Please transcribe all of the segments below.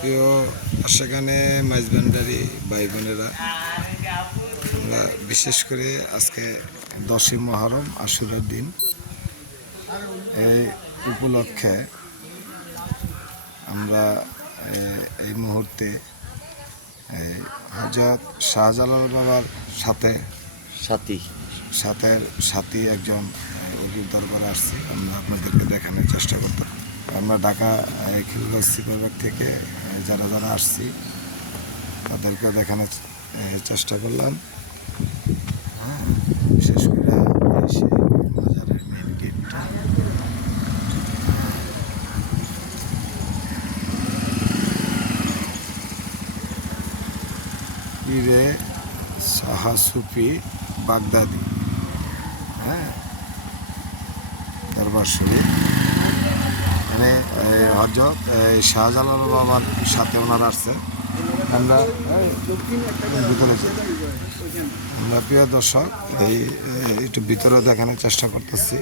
প্রিয় সেখানে মাইজবান্ডারি ভাই বোনেরা আমরা বিশেষ করে আজকে দশই মহরম আশুরার দিন। এই উপলক্ষে আমরা এই মুহূর্তে এই হজরত শাহজালাল বাবার সাথে সাথী। সাথে সাথী একজন উকিল দরবারে আসছি। আমরা আপনাদেরকে দেখানোর চেষ্টা করতাম। আমরা ঢাকা খিলগঞ্জ থেকে যারা যারা আসছি, তাদেরকে দেখানোর চেষ্টা করলাম। হ্যাঁ বিশেষ করে পীরে সাহা সুফি বাগদাদি। হ্যাঁ দরবার শরীফ। এই হজরত শাহজালাল বাবার সাথে ওনারা আসছে। আমরা ভিতরে আমরা প্রিয় দর্শক, এই একটু ভিতরে দেখানোর চেষ্টা করতেছি।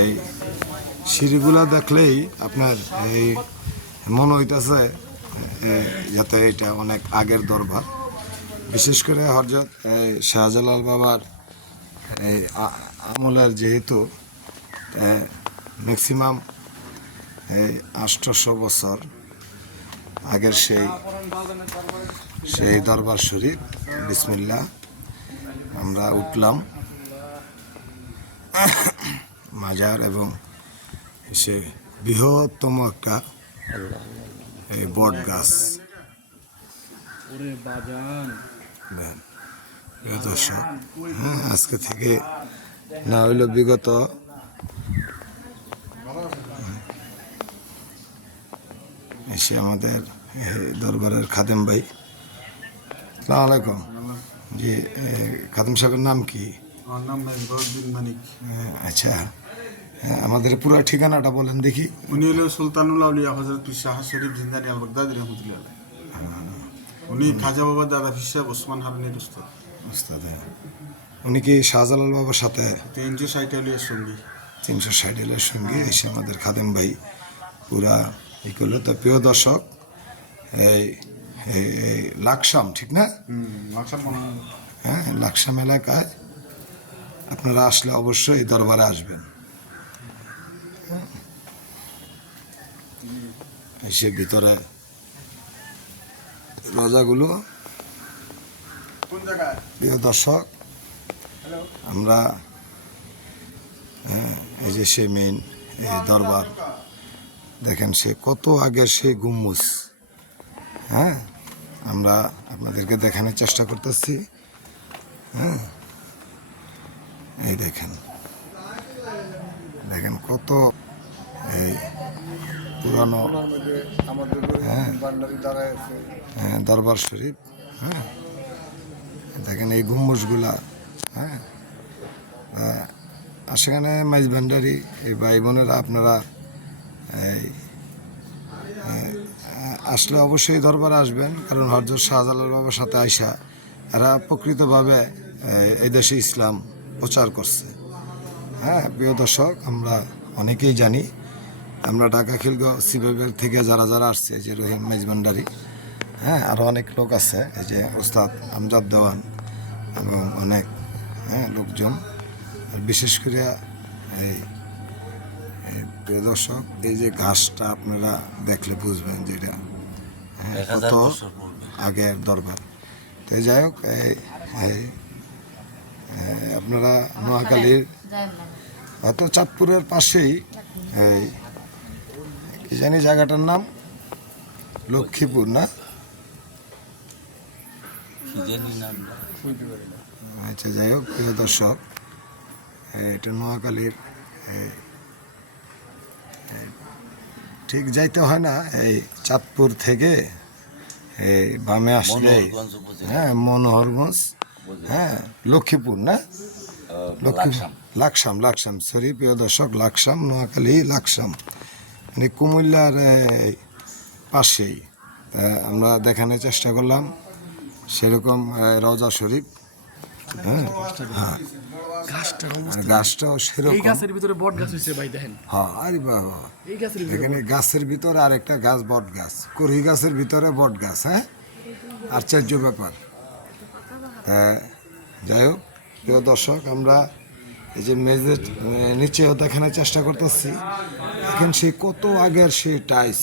এই সিঁড়িগুলা দেখলেই আপনার এই মনে হইতেছে যাতে এটা অনেক আগের দরবার। বিশেষ করে এই শাহজালাল বাবার, এই আমলের যেহেতু ম্যাক্সিমাম এই আষ্টশো বছর আগের সেই সেই দরবার শরীফ বিসমিল্লা আমরা উঠলাম। মাজার এবং সে বৃহত্তম একটা এই বট গাছ। দর্শক হ্যাঁ আজকে থেকে না হইল বিগত। এসে আমাদের দরবারের খাদেম ভাই। সালাম আলাইকুম। জি খাদেম সাহেবের নাম কি? মানিক। হ্যাঁ, আচ্ছা। হ্যাঁ, আমাদের পুরো ঠিকানাটা বলেন দেখি। উনি হলো সুলতানুল আউলিয়া হজরত পীর শাহ শরীফ জিন্দানি আল বাগদাদি রহমতুল্লাহ উনি খাজা বাবা দাদা সাহেব ওসমান হারুনের উস্তাদ ওস্তাদ হ্যাঁ। উনি কি শাহজালাল বাবার সাথে? তিনশো ষাট আউলিয়ার সঙ্গী। তিনশো ষাট সঙ্গে এসে আমাদের খাদেম ভাই পুরা ই করল। তো প্রিয় দর্শক এই লাকসাম ঠিক না? হয়। লাকসাম এলাকায় আপনারা আসলে অবশ্যই এই দরবারে আসবেন। হ্যাঁ। এসে ভিতরে রজাগুলো। প্রিয় দর্শক আমরা হ্যাঁ, এই যে সে মেন এই দরবার দেখেন সে কত আগে সে গুম্বুজ হ্যাঁ আমরা আপনাদেরকে দেখানোর চেষ্টা করতেছি হ্যাঁ এই দেখেন দেখেন কত এই পুরানো হ্যাঁ হ্যাঁ দরবার শরীফ হ্যাঁ দেখেন এই গম্বুজগুলা হ্যাঁ? আহ, আর সেখানে মাইজ ভান্ডারি এই ভাই বোনেরা আপনারা আসলে অবশ্যই দরবারে আসবেন কারণ হরজত শাহজালাল বাবার সাথে আইসা এরা প্রকৃতভাবে এই দেশে ইসলাম প্রচার করছে। হ্যাঁ প্রিয় দর্শক আমরা অনেকেই জানি আমরা ঢাকা খিলগাঁও সিবাবের থেকে যারা যারা আসছে যে রহিম মেজবান্ডারি হ্যাঁ আরও অনেক লোক আছে এই যে ওস্তাদ আমজাদ দেওয়ান এবং অনেক হ্যাঁ লোকজন। বিশেষ করে এই এই প্রিয় দর্শক এই যে ঘাসটা আপনারা দেখলে বুঝবেন যেটা হ্যাঁ, কত আগের দরবার। তো যাই হোক এই এই এই আপনারা নোয়াখালীর হয়তো চাঁদপুরের পাশেই এই কি জানি জায়গাটার নাম? লক্ষ্মীপুর না? কি জানি নাম না। আচ্ছা যাই হোক প্রিয় দর্শক এটা নোয়াখালীর ঠিক যাইতে হয় না এই চাঁদপুর থেকে এই বামে আসলে হ্যাঁ মনোহরগঞ্জ হ্যাঁ লক্ষ্মীপুর না? লক্ষ্মীপুর। লাকসাম। লাকসাম সরি প্রিয় দর্শক লাকসাম নোয়াখালী লাকসাম। মানে কুমিল্লার পাশেই। আমরা দেখানোর চেষ্টা করলাম সেরকম রওজা শরীফ। হ্যাঁ হ্যাঁ এই গাছের ভিতরে বট গাছ হয়েছে ভাই দেখেন। হ্যাঁ আরে বাবা। এই গাছের এখানে গাছের ভিতরে আরেকটা গাছ বট গাছ। কড়ি গাছের ভিতরে বট গাছ হ্যাঁ? আশ্চর্য ব্যাপার। হ্যাঁ যাই হোক প্রিয় দর্শক আমরা এই যে মেজের নিচেও দেখানোর চেষ্টা করতেছি। এখন সেই কত আগের সেই টাইস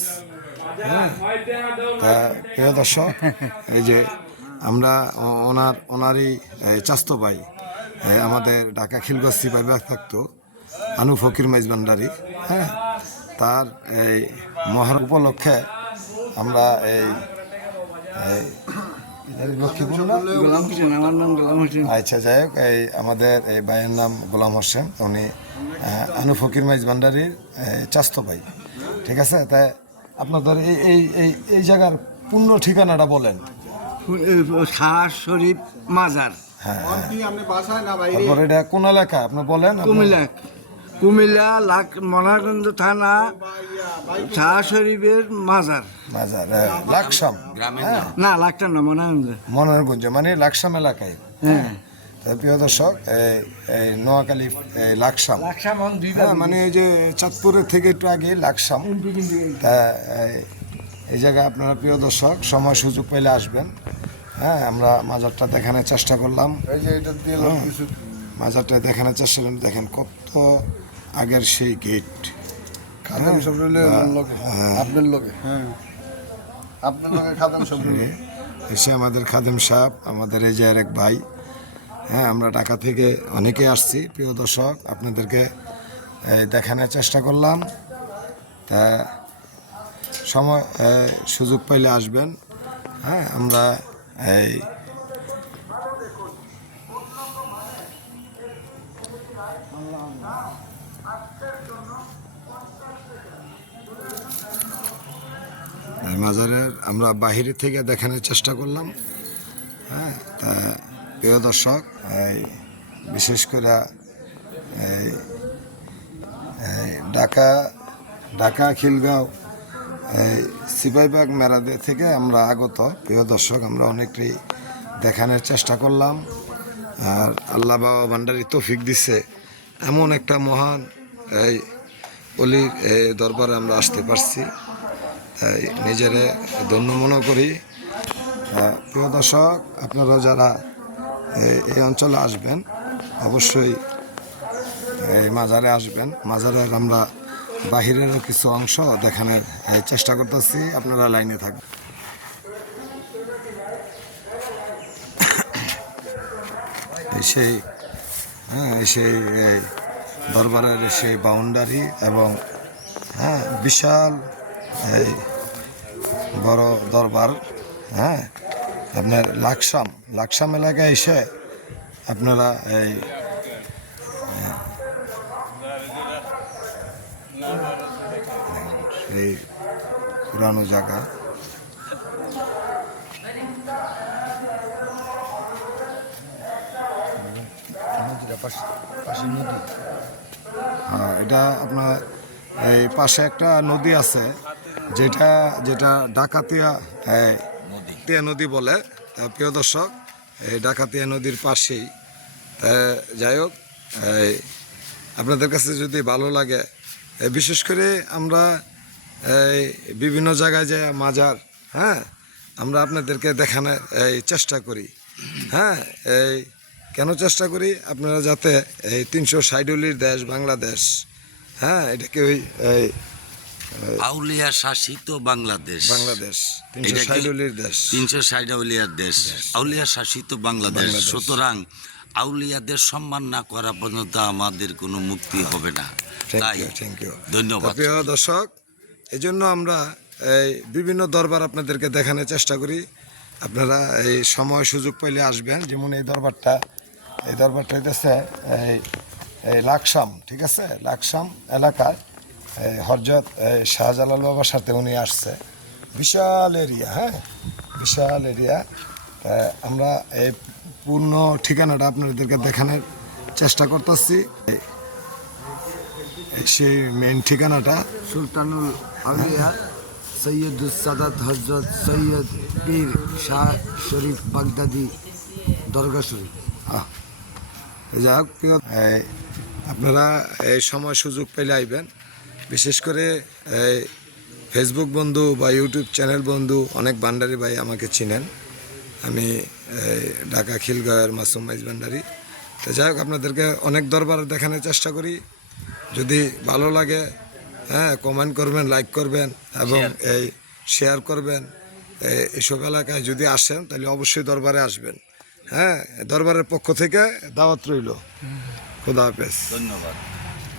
হ্যাঁ? প্রিয় দর্শক এই যে আমরা ওনার ওনারই চাস্তো ভাই এই আমাদের ঢাকা খিলগস্তি বিভাগ থাকতো আনু ফকির মাইজ ভান্ডারি হ্যাঁ? তার এই মহার উপলক্ষে আমরা এই আচ্ছা যাই হোক এই আমাদের এই ভাইয়ের নাম গোলাম হোসেন উনি আনু ফকির মাইজ ভান্ডারির চাস্তো ভাই ঠিক আছে? তাই আপনাদের এই এই এই এই জায়গার পূর্ণ ঠিকানাটা বলেন। শাহ শরীফ মাজার। হ্যাঁ না এটা কোন এলাকা? আপনি বলেন আপনার- কুমিল্লা কুমিল্লা লাক মনাগঞ্জ থানা শাহ শরীফের মাজার। মাজার হ্যাঁ, লাকসাম। হ্যাঁ। না লাকটা না মনাগঞ্জ মনোরগঞ্জ মানে লাকসাম এলাকায়। হ্যাঁ। প্রিয় দর্শক এই নোয়াখালী লাকসাম। লাকসাম মানে এই যে চাঁদপুরের থেকে একটু আগে লাকসাম। তা এই- জায়গায় আপনারা প্রিয় দর্শক সময় সুযোগ পেলে আসবেন। হ্যাঁ আমরা মাজারটা দেখানোর চেষ্টা করলাম। এই যে এটা দিয়ে কিছু? মাজারটা দেখানোর চেষ্টা করলাম। দেখেন কত আগের সেই গেট আপনার লোকে? হ্যাঁ। আপনার লোকে খাদাম সব এসে আমাদের খাদিম সাহেব আমাদের এই যে এক ভাই। হ্যাঁ আমরা ঢাকা থেকে অনেকে আসছি প্রিয় দর্শক। আপনাদেরকে দেখানোর চেষ্টা করলাম। তা সময় সুযোগ পাইলে আসবেন। হ্যাঁ আমরা এই মাজারের আমরা বাহিরে থেকে দেখানোর চেষ্টা করলাম। হ্যাঁ তা প্রিয় দর্শক, এই বিশেষ করে এই ঢাকা ঢাকা খিলগাঁও এই সিপাহীবাগ মেরাদে থেকে আমরা আগত। প্রিয় দর্শক, আমরা অনেকটাই দেখানোর চেষ্টা করলাম। আর আল্লাহ বাবা ভান্ডারি তৌফিক দিছে। এমন একটা মহান, এই অলির দরবারে আমরা আসতে পারছি। তাই নিজেরে ধন্য মনে করি। প্রিয় দর্শক, আপনারা যারা এই অঞ্চলে আসবেন, অবশ্যই এই মাজারে আসবেন। মাজারের আমরা বাহিরেরও কিছু অংশ দেখানোর চেষ্টা করতেছি। আপনারা লাইনে থাকবেন। সেই হ্যাঁ সেই দরবারের সেই বাউন্ডারি এবং হ্যাঁ বিশাল এই বড় দরবার হ্যাঁ আপনার লাকসাম লাকসাম এলাকায় এসে আপনারা এই পুরানো জায়গা। হ্যাঁ এটা আপনার এই পাশে একটা নদী আছে, যেটা যেটা ডাকাতিয়া তিয়া নদী বলে। তা প্রিয় দর্শক, এই ডাকাতিয়া নদীর পাশেই। যাই হোক আপনাদের কাছে যদি ভালো লাগে বিশেষ করে আমরা বিভিন্ন জায়গায় যে মাজার হ্যাঁ? আমরা আপনাদেরকে দেখানোর এই চেষ্টা করি হ্যাঁ? এই কেন চেষ্টা করি? আপনারা যাতে এই তিনশো ষাটলির দেশ বাংলাদেশ হ্যাঁ? এটাকে ওই এই আউলিয়া শাসিত বাংলাদেশ। বাংলাদেশ তিনশো এটাকে- দেশ। তিনশো ষাট দেশ। আউলিয়া শাসিত বাংলাদেশ। সুতরাং আউলিয়াদের সম্মান না করা পর্যন্ত আমাদের কোনো মুক্তি হবে না। থ্যাংক ইউ থ্যাংক ইউ ধন্যবাদ। প্রিয় দর্শক এই জন্য আমরা এই বিভিন্ন দরবার আপনাদেরকে দেখানোর চেষ্টা করি। আপনারা এই সময় সুযোগ পাইলে আসবেন। যেমন এই দরবারটা এই দরবারটা হইতেছে এই এই লাকসাম, ঠিক আছে? লাকসাম এলাকায় এই হরজত শাহজালাল বাবার সাথে উনি আসছে। বিশাল এরিয়া হ্যাঁ? বিশাল এরিয়া। আমরা এই পূর্ণ ঠিকানাটা আপনাদেরকে দেখানোর চেষ্টা করতেছি। সেই মেন ঠিকানাটা? সুলতানুল আউলিয়া সৈয়দুল সাদাত হজরত সৈয়দ পীর শাহ শরীফ বাগদাদি দরগা শরীফ। যাই হোক আপনারা এই সময় সুযোগ পেলে আইবেন। বিশেষ করে এই ফেসবুক বন্ধু বা ইউটিউব চ্যানেল বন্ধু অনেক ভান্ডারি ভাই আমাকে চিনেন। আমি ঢাকা খিলগাঁওয়ের মাসুম মাইজ ভান্ডারি। তো যাই হোক আপনাদেরকে অনেক দরবার দেখানোর চেষ্টা করি। যদি ভালো লাগে হ্যাঁ কমেন্ট করবেন লাইক করবেন এবং এই শেয়ার করবেন। এই- এইসব এলাকায় যদি আসেন তাহলে অবশ্যই দরবারে আসবেন। হ্যাঁ দরবারের পক্ষ থেকে দাওয়াত রইল। খোদা হাফেজ। ধন্যবাদ।